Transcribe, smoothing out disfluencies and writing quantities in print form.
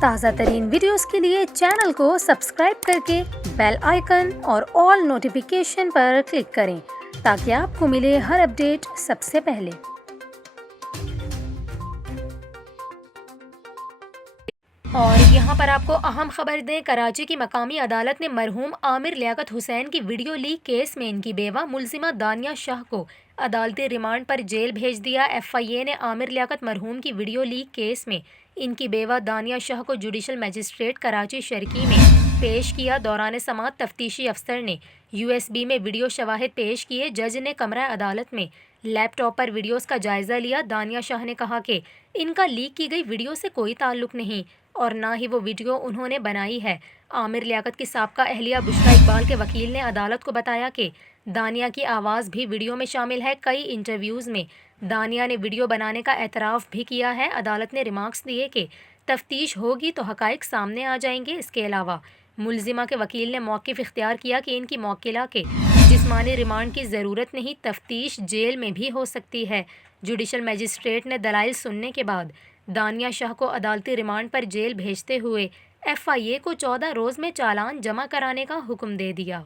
تازہ ترین ویڈیوز کے لیے چینل کو سبسکرائب کر کے بیل آئیکن اور آل نوٹیفیکیشن پر کلک کریں تاکہ آپ کو ملے ہر اپڈیٹ سب سے پہلے۔ اور یہاں پر آپ کو اہم خبر دیں، کراچی کی مقامی عدالت نے مرحوم عامر لیاقت حسین کی ویڈیو لیک کیس میں ان کی بیوہ ملزمہ دانیہ شاہ کو عدالتی ریمانڈ پر جیل بھیج دیا۔ ایف آئی اے نے عامر لیاقت مرحوم کی ویڈیو لیک کیس میں ان کی بیوہ دانیہ شاہ کو جوڈیشل مجسٹریٹ کراچی شرقی میں پیش کیا۔ دوران سماعت تفتیشی افسر نے یو ایس بی میں ویڈیو شواہد پیش کیے۔ جج نے کمرہ عدالت میں لیپ ٹاپ پر ویڈیوز کا جائزہ لیا۔ دانیہ شاہ نے کہا کہ ان کا لیک کی گئی ویڈیو سے کوئی تعلق نہیں اور نہ ہی وہ ویڈیو انہوں نے بنائی ہے۔ عامر لیاقت کی سابقہ اہلیہ بشریٰ اقبال کے وکیل نے عدالت کو بتایا کہ دانیہ کی آواز بھی ویڈیو میں شامل ہے۔ کئی انٹرویوز میں دانیہ نے ویڈیو بنانے کا اعتراف بھی کیا ہے۔ عدالت نے ریمارکس دیے کہ تفتیش ہوگی تو حقائق سامنے آ جائیں گے۔ اس کے علاوہ ملزمہ کے وکیل نے موقف اختیار کیا کہ ان کی موکلہ کے جسمانی ریمانڈ کی ضرورت نہیں، تفتیش جیل میں بھی ہو سکتی ہے۔ جوڈیشل مجسٹریٹ نے دلائل سننے کے بعد دانیہ شاہ کو عدالتی ریمانڈ پر جیل بھیجتے ہوئے ایف آئی اے کو 14 روز میں چالان جمع کرانے کا حکم دے دیا۔